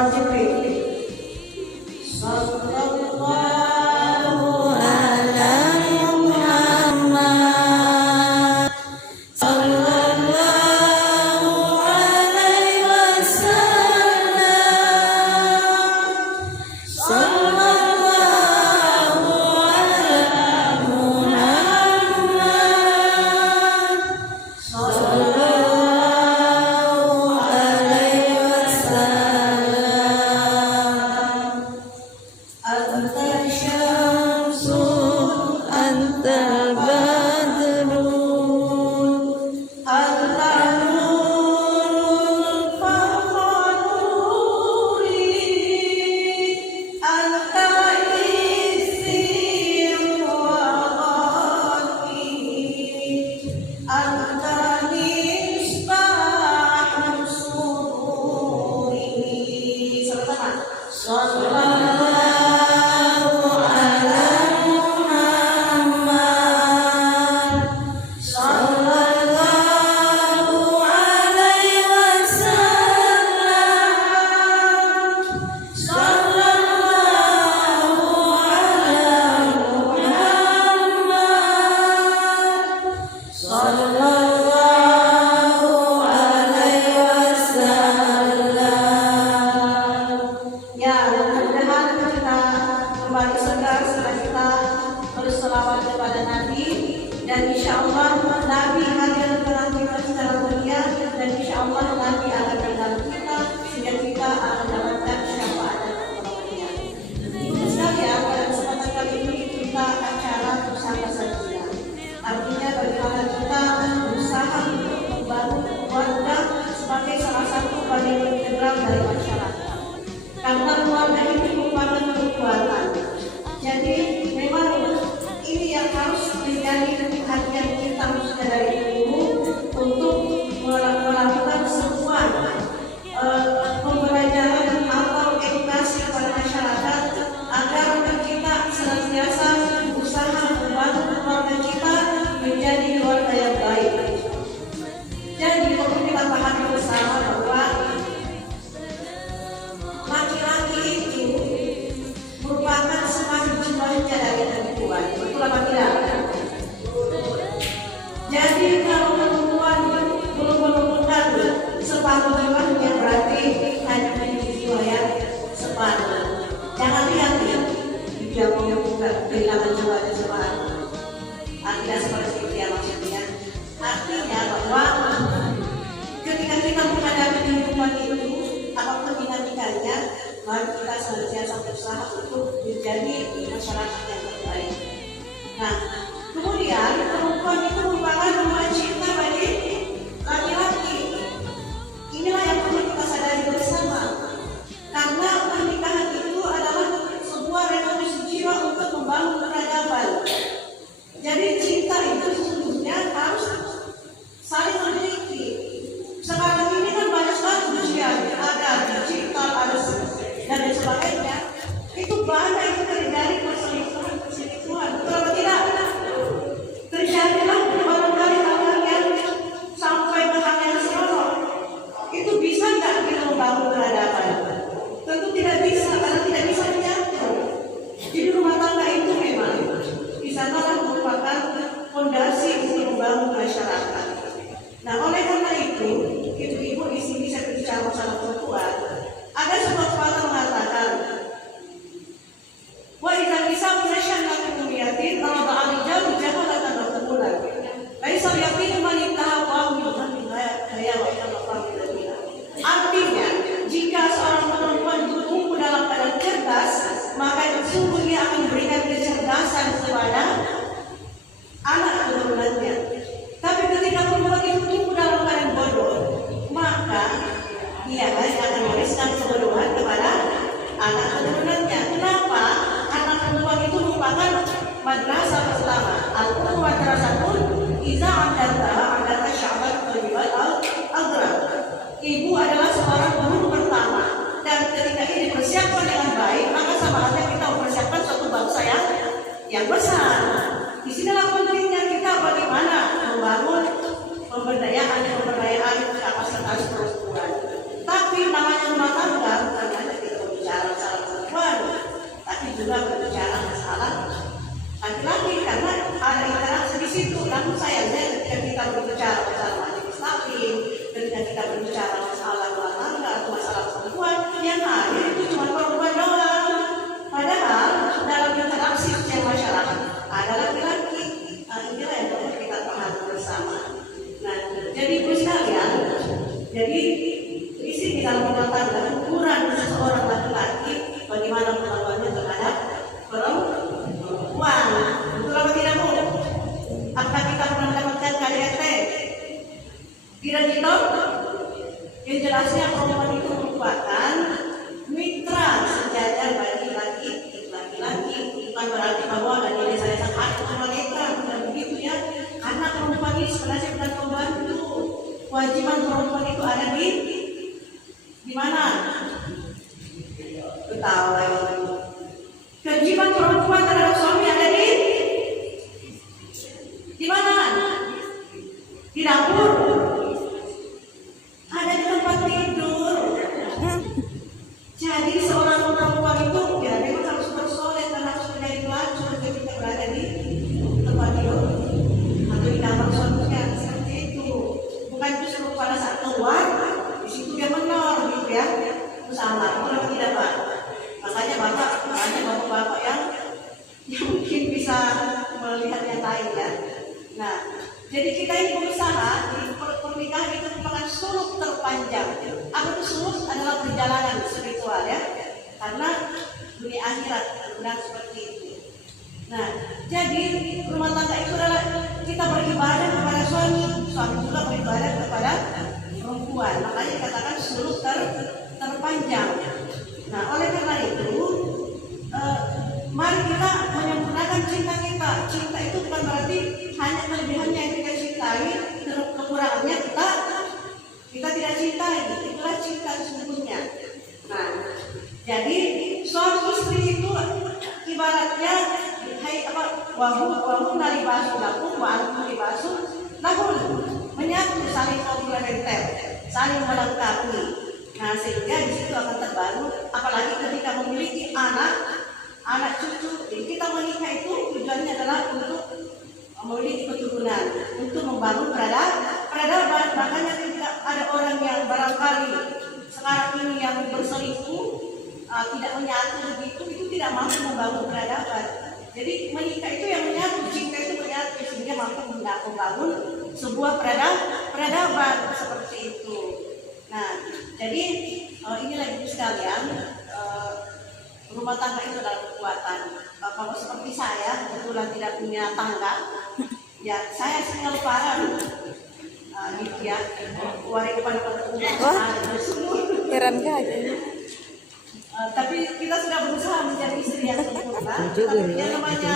suara Jibril. Sallallahu ala Muhammad, sallallahu alaihi wasallam, sallallahu ala Muhammad, sallallahu alaihi wasallam. Anta syamsu anta badrun, anta nurul fakhruri, anta isi wa ghani, anta misbahus sururi. Sama-sama. Sallallahu ala Muhammad, sallallahu alaihi wasallam, sallallahu ala Muhammad, sallallahu alaihi wasallam. Ya, mudah-mudahan kita kembali segar setelah kita berselawat kepada Nabi, dan insya Allah Nabi hadir dalam kita secara mulia, dan insya Allah Nabi akan dalam kita sehingga kita akan mendapatkan syafaat dan pertolongannya. Sekalian, pada kesempatan kali ini kita acara bersama saja. Artinya bagaimana kita berusaha untuk membangun keluarga sebagai salah satu bagian integral dari masyarakat. Karena keluarga ini merupakan kekuatan. Jadi memang ini yang harus menjadi perhatian kita khususnya dari dulu untuk melakukan sebuah pembelajaran atau edukasi kepada masyarakat agar kita senantiasa berusaha membangun keluarga kita menjadi keluarga yang baik. Jadi perlu kita pahami bersama bahwa laki-laki itu merupakan semakin jumlahnya dari perempuan. Betul apa tidak? Jadi kalau perempuan belum menemukan separuh jiwanya, berarti hanya memiliki jiwa yang separuh. Jangan lihat ya, dia bukan kehilangan jiwanya separuh. Artinya seperti itu ya maksudnya. Artinya bahwa ketika kita menghadapi kehidupan itu, apapun dinamikanya, mari kita senantiasa berusaha untuk menjadi masyarakat yang terbaik. Nah, kemudian perempuan itu merupakan rumah cinta bagi laki-laki. Inilah yang perlu kita sadari bersama. Karena pernikahan itu adalah sebuah revolusi jiwa untuk membangun peradaban. Jadi cinta itu sesungguhnya harus saling memiliki. Sekarang ini kan banyak sekali ujian, ada digital, ada dan lain sebagainya. Itu banyak yang terjadi perselingkuhan. Betul atau tidak? Terjadilah barangkali hal-hal yang sampai hal yang senonoh. Itu bisa nggak kita membangun peradaban? Tentu tidak bisa, karena tidak bisa menyatu. Jadi rumah tangga itu memang di sanalah merupakan fondasi untuk membangun masyarakat. Nah, oleh karena itu ibu-ibu di sini saya berbicara masalah perempuan. Ada sebuah pepatah mengatakan, wa idza kisah menasyan laki kumiyatin kalau ba'alijal jahalatan wa tabulan. Laisa yakin man intaha wa min haya wa illallah. Artinya, jika seorang perempuan tumbuh dalam keadaan cerdas, maka itu sungguhnya akan memberikan kecerdasan kepada anak keturunannya. Tapi ketika perempuan itu tumbuh dalam keadaan bodoh, maka dia akan mewariskan kebodohan kepada anak keturunannya. Kenapa? Anak perempuan itu merupakan madrasah pertama. Al-Qur'an madrasahun iza andata syabat al-ibad al-agra. Ibu adalah seorang guru pertama, dan ketika ini dipersiapkan dengan baik, maka sama halnya kita mempersiapkan suatu bangsa yang besar. Di sinilah pentingnya kita bagaimana membangun pemberdayaan kapasitas perempuan. Tapi namanya rumah tangga jelasnya perempuan itu merupakan mitra sejajar bagi laki-laki, bukan berarti bahwa dan nilai saya sangat wanita, bukan begitu ya. Karena perempuan ini sebenarnya bukan pembantu. Kewajiban perempuan itu ada di mana? Ketawa. Kewajiban perempuan terhadap suami ada di mana? Di dapur. Ada di tempat tidur. Jadi seorang perempuan itu ya memang harus bersolek dan harus menjadi pelacur ketika berada di tempat tidur atau di kamar suaminya seperti itu. Bukan justru pada saat keluar di situ dia menor gitu ya. Itu salah. Itu tidak Pak. Makanya bapak-bapak yang mungkin bisa melihat yang lain ya. Nah, jadi kita ini berusaha di pernikahan itu merupakan suluk terpanjang. Apa itu suluk? Adalah perjalanan spiritual ya. Karena dunia akhirat benar seperti itu. Nah, jadi rumah tangga itu adalah kita beribadah kepada suami juga beribadah kepada perempuan. Makanya dikatakan suluk terpanjang. Nah, oleh karena itu, mari kita menyempurnakan cinta kita. Cinta itu bukan berarti hanya kelebihannya yang kita cintai, kekurangannya kita tidak cintai. Itulah cinta sesungguhnya. Nah, jadi suami istri itu ibaratnya wahu dari basuh lakum, wahu dari basuh lakum, menyatu, saling komplementer, saling melengkapi. Nah, sehingga di situ akan terbangun, apalagi ketika memiliki anak cucu. Jadi kita menikah itu tujuannya adalah untuk memiliki keturunan, untuk membangun peradaban. Makanya ketika ada orang yang barangkali sekarang ini yang berselingkuh, tidak menyatu begitu, itu tidak mampu membangun peradaban. Jadi menikah itu yang menyatu, cinta itu menyatu sehingga mampu membangun sebuah peradaban seperti itu. Nah, jadi inilah ibu sekalian, rumah tangga itu adalah kekuatan. Kalau seperti saya kebetulan tidak punya tangga, ya saya single parent, gitu ya. Keluarga heran aja. Tapi kita sudah berusaha menjadi istri yang sempurna. Tapi yang namanya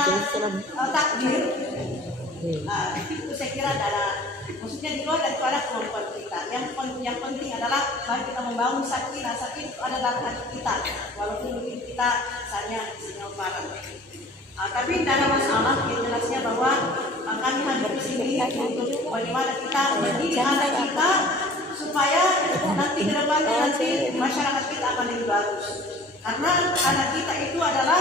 takdir, itu saya kira adalah maksudnya di luar daripada kemampuan kita. Yang penting adalah mari kita membangun sakinah itu ada dalam hati kita, walaupun mungkin kita misalnya single parent. Tapi tidak ada masalah. Yang jelasnya bahwa kami hadir di sini untuk bagaimana kita mendidik anak kita supaya nanti ke depannya nanti masyarakat kita akan lebih bagus. Karena anak kita itu adalah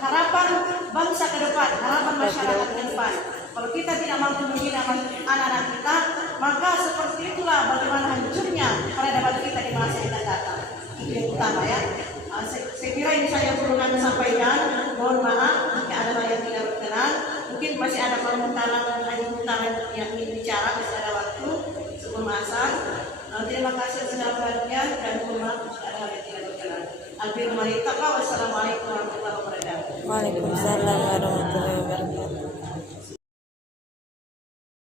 harapan bangsa ke depan, harapan masyarakat ke depan. Kalau kita tidak mampu membina anak-anak kita, maka seperti itulah bagaimana hancurnya peradaban kita di masa yang akan datang. Itu yang utama ya. Saya kira ini saya perlu kami sampaikan. Mohon maaf jika ada hal yang tidak berkenan. Mungkin masih ada permintaan yang ingin bicara, masih ada waktu sebelum asar. Terima kasih segala perhatian dan mohon maaf jika ada hal yang tidak berkenan. Wassalamualaikum warahmatullahi wabarakatuh. Waalaikumsalam warahmatullahi wabarakatuh.